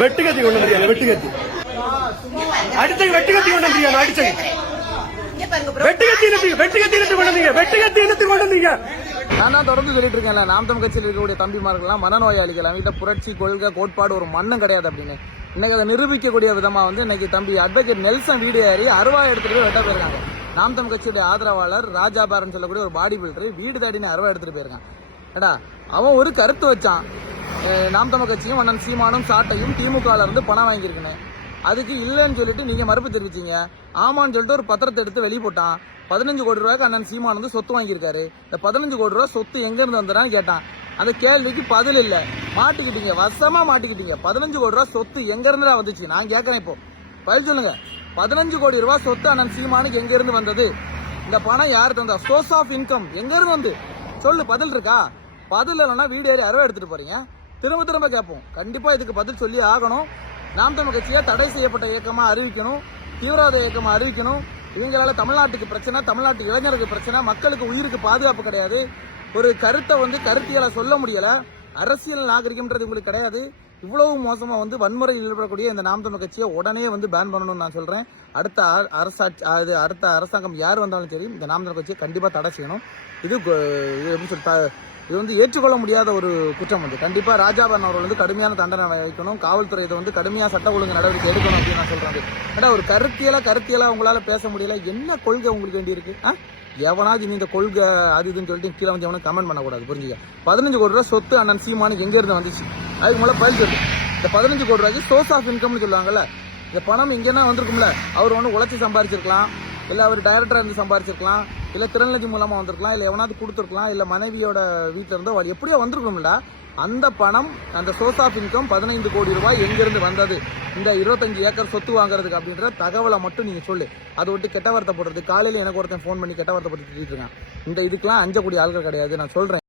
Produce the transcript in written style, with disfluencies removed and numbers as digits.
வெட்டுக்கத்தி கொண்டு வந்தியா? வெட்டுக்கத்தி அடிச்ச வெட்டுக்கத்தி கொண்டு வந்தியா? அடிச்ச நான் தான் தொடர்ந்து சொல்லிட்டு இருக்கேன்ல, நாம் தமிழ் கட்சியில் இருக்கக்கூடிய தம்பிமார்கள்லாம் மனநோயாளிகள், அவங்ககிட்ட புரட்சி கொள்கை கோட்பாடு ஒரு மண்ணும் கிடையாது அப்படின்னு இன்னைக்கு அதை நிரூபிக்கக்கூடிய விதமா இன்னைக்கு தம்பி அட்வொகேட் நெல்சன் வீடு ஏறி அருவா எடுத்துட்டு போய் வெட்ட போயிருக்காங்க. நாம் தமிழ் கட்சியுடைய ஆதரவாளர் ராஜா பாரன் சொல்லக்கூடிய ஒரு பாடி பில்டர் வீடு தேடினு அருவா எடுத்துட்டு போயிருக்கான். ஏடா அவன் ஒரு கருத்து வச்சான், நாம் தமிழ் கட்சியும் அண்ணன் சீமானும் சாட்டையும் திமுக இருந்து பணம் வாங்கியிருக்கேன்னு. அதுக்கு இல்லைன்னு சொல்லிட்டு நீங்க மறுப்பு தெரிவிச்சீங்க. ஆமான்னு சொல்லிட்டு ஒரு பத்திரத்தை எடுத்து வெளியே போட்டான். 15 கோடி ரூபாய்க்கு அண்ணன் சீமான் சொத்து வாங்கியிருக்காரு. இந்த 15 கோடி ரூபாய் சொத்து எங்க இருந்து வந்தான்னு கேட்டான். அந்த கேள்விக்கு பதில் இல்ல. மாட்டிக்கிட்டீங்க, வசமா மாட்டிக்கிட்டீங்க. 15 கோடி ரூபாய் சொத்து எங்க இருந்துதான் வந்துச்சு? நான் கேட்கறேன், இப்போ பதில் சொல்லுங்க. 15 கோடி ரூபாய் சொத்து அண்ணன் சீமானுக்கு எங்க இருந்து வந்தது? இந்த பணம் யாருக்கு வந்தா? சோர்ஸ் ஆஃப் இன்கம் எங்க இருந்து வந்து சொல்லு. பதில் இருக்கா? பதில் இல்லைன்னா வீடு ஏறி அறுவை எடுத்துட்டு போறீங்க. திரும்ப திரும்ப கேட்போம். கண்டிப்பா இதுக்கு பதில் சொல்லி ஆகணும். நாம் தமிழ் கட்சியை தடை செய்யப்பட்ட இயக்கமா அறிவிக்கணும், தீவிரவாத இயக்கமா அறிவிக்கணும். இவங்களால தமிழ்நாட்டுக்கு பிரச்சனை, தமிழ்நாட்டு இளைஞருக்கு பிரச்சனை, மக்களுக்கு உயிருக்கு பாதுகாப்பு கிடையாது. ஒரு கருத்தை கருத்தியலை சொல்ல முடியல. அரசியல் நாகரிகம்ன்றது உங்களுக்கு கிடையாது. இவ்வளவு மோசமா வன்முறையில் ஈடுபடக்கூடிய இந்த நாம் தமிழ் கட்சியை உடனே பேன் பண்ணணும்னு நான் சொல்றேன். அடுத்த அரசாங்கம் யார் வந்தாலும் சரி இந்த நாம் தமிழ் கட்சியை கண்டிப்பா தடை செய்யணும். இது ஏற்றுக்கொள்ள முடியாத ஒரு குற்றம். கண்டிப்பா ராஜாபரன் அவர்கள் கடுமையான தண்டனை வைக்கணும். காவல்துறை இதை கடுமையா சட்ட ஒழுங்கு நடவடிக்கை எடுக்கணும் அப்படின்னு நான் சொல்றேன். ஏன்னா ஒரு கருத்தியலா உங்களால பேச முடியல. என்ன கொள்கை உங்களுக்கு வேண்டி இருக்கு? எவனாவது இந்த கொள்கை அது இதுன்னு சொல்லிட்டு கீழே எவனும் கமெண்ட் பண்ணக்கூடாது, புரிஞ்சுக்க. 15 கோடி ரூபாய் சொத்து அண்ணன் சீமானுக்கு எங்க இருந்து வந்துச்சு? அதுக்கு மேல பதில் சொல்லு. இந்த 15 கோடி ரூபாய்க்கு சோர்ஸ் ஆஃப் இன்கம்னு சொல்லுவாங்கல்ல, இந்த பணம் இங்கன்னா வந்திருக்கும்ல. அவர் உழைச்சி சம்பாதிச்சிருக்கலாம், இல்ல அவர் டைரக்டரா இருந்து சம்பாதிச்சிருக்கலாம், இல்ல திறநிதி மூலமா வந்திருக்கலாம், இல்ல எவனாவது கொடுத்துருக்கலாம், இல்ல மனைவியோட வீட்டுல இருந்தோ எப்படியோ வந்திருக்கும்ல. அந்த பணம், அந்த சோர்ஸ் ஆஃப் இன்கம் 15 கோடி ரூபாய் எங்கிருந்து வந்தது இந்த 25 ஏக்கர் சொத்து வாங்குறதுக்கு அப்படின்ற தகவலை மட்டும் நீங்க சொல்லு. அதை விட்டு கெட்ட வார்த்தை போடுறது. காலையில எனக்கு ஒருத்தன் போன் பண்ணி கெட்ட வார்த்தை போட்டு திட்டிட்டு இருக்கான். இந்த இதுக்கெல்லாம் அஞ்சக்கூடிய ஆள்கள் கிடையாது, நான் சொல்றேன்.